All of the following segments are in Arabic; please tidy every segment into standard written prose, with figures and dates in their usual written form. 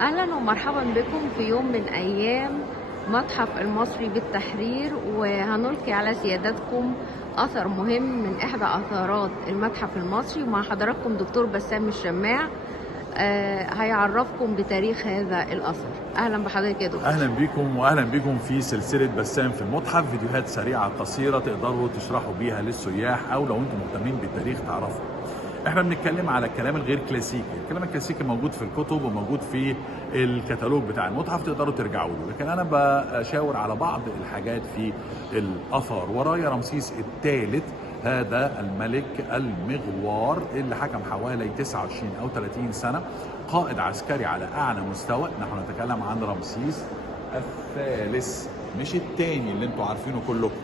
أهلا ومرحبا بكم في يوم من أيام متحف المصري بالتحرير، وهنلقي على سيادتكم أثر مهم من إحدى أثارات المتحف المصري. ومع حضراتكم دكتور بسام الشماع هيعرفكم بتاريخ هذا الأثر. أهلا بحضرتك يا دكتور. أهلا بكم وأهلا بكم في سلسلة بسام في المتحف، فيديوهات سريعة قصيرة تقدروا تشرحوا بيها للسياح أو لو أنتم مهتمين بالتاريخ تعرفوا. احنا بنتكلم على الكلام الغير كلاسيكي، الكلام الكلاسيكي موجود في الكتب وموجود في الكتالوج بتاع المتحف تقدروا ترجعوا له، لكن انا بشاور على بعض الحاجات في الاثار. ورايا رمسيس الثالث، هذا الملك المغوار اللي حكم حوالي 29 او 30 سنه، قائد عسكري على اعلى مستوى. نحن نتكلم عن رمسيس الثالث مش الثاني اللي انتم عارفينه كلكم.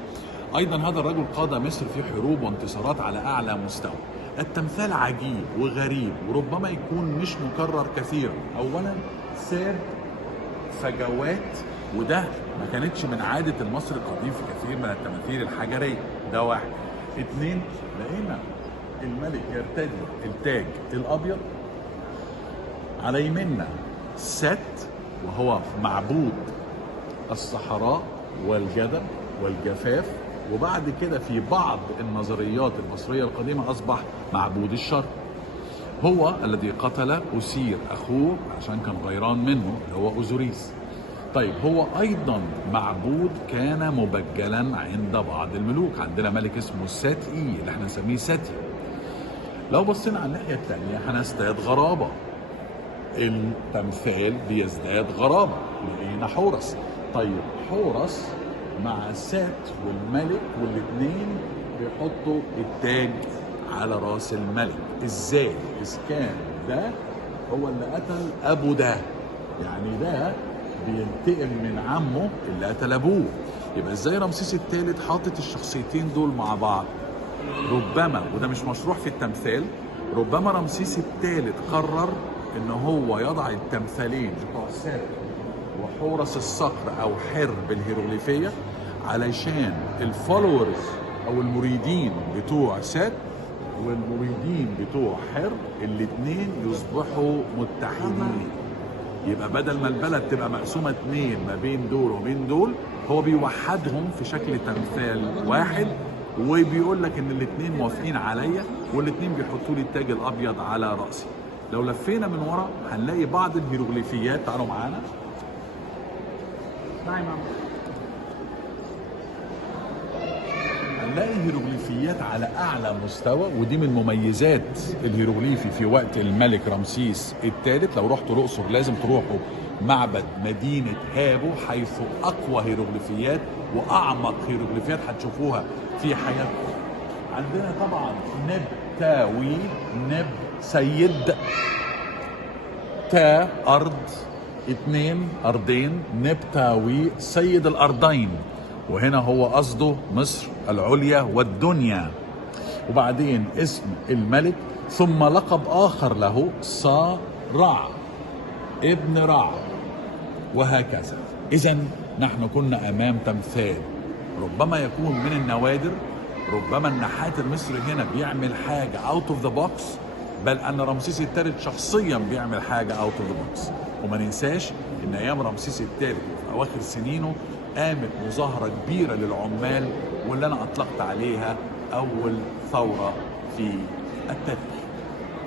ايضا هذا الرجل قاد مصر في حروب وانتصارات على اعلى مستوى. التمثال عجيب وغريب وربما يكون مش مكرر كثيرا. اولا ساب فجوات، وده ما كانتش من عادة المصري القديم في كثير من التماثيل الحجرية. ده واحد. اتنين، لقينا الملك يرتدي التاج الابيض، على يمنا ست وهو معبود الصحراء والجدب والجفاف، وبعد كده في بعض النظريات المصرية القديمة أصبح معبود الشر. هو الذي قتل أسير أخوه عشان كان غيران منه اللي هو أوزوريس. طيب هو أيضا معبود كان مبجلا عند بعض الملوك. عندنا ملك اسمه ساتي اللي احنا نسميه ساتي. لو بصينا على الناحية التانية هنزداد غرابة، التمثال بيزداد غرابة. لقينا حورس. طيب حورس مع سات والملك والاثنين بيحطوا التاج على راس الملك. ازاي؟ اذا كان ده هو اللي قتل ابو ده، يعني ده بينتقم من عمه اللي قتل ابوه، يبقى ازاي رمسيس الثالث حاطط الشخصيتين دول مع بعض؟ ربما، وده مش مشروح في التمثال، ربما رمسيس الثالث قرر ان هو يضع التمثالين بتوع سات وحورس الصقر او حر بالهيروغليفيه علشان الفولورز او المريدين بتوع سات والمريدين بتوع حر الاثنين يصبحوا متحدين. يبقى بدل ما البلد تبقى مقسومه اتنين ما بين دول وبين دول، هو بيوحدهم في شكل تمثال واحد، وبيقول لك ان الاثنين موافقين عليا والاثنين بيحطوا لي التاج الابيض على راسي. لو لفينا من ورا هنلاقي بعض الهيروغليفيات، تعالوا معانا. هنلاقي هيروغليفيات على اعلى مستوى، ودي من مميزات الهيروغليفي في وقت الملك رمسيس الثالث. لو رحتوا الاقصر لازم تروحوا معبد مدينه هابو، حيث اقوى هيروغليفيات واعمق هيروغليفيات هتشوفوها في حياتكم. عندنا طبعا نبتاوي، نب سيد، تا ارض، اتنين ارضين، نبتاوي سيد الارضين، وهنا هو قصده مصر العليا والدنيا. وبعدين اسم الملك، ثم لقب اخر له صا-رع ابن رع، وهكذا. اذا نحن كنا امام تمثال ربما يكون من النوادر. ربما النحات المصري هنا بيعمل حاجه اوت اوف ذا بوكس، بل ان رمسيس الثالث شخصيا بيعمل حاجه اوت اوف ذا بوكس. وما ننساش ان ايام رمسيس الثالث في اواخر سنينه قامت مظاهره كبيره للعمال، واللي انا اطلقت عليها اول ثوره في التاريخ.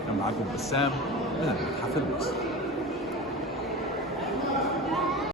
كان معاكم بسام من المتحف المصري.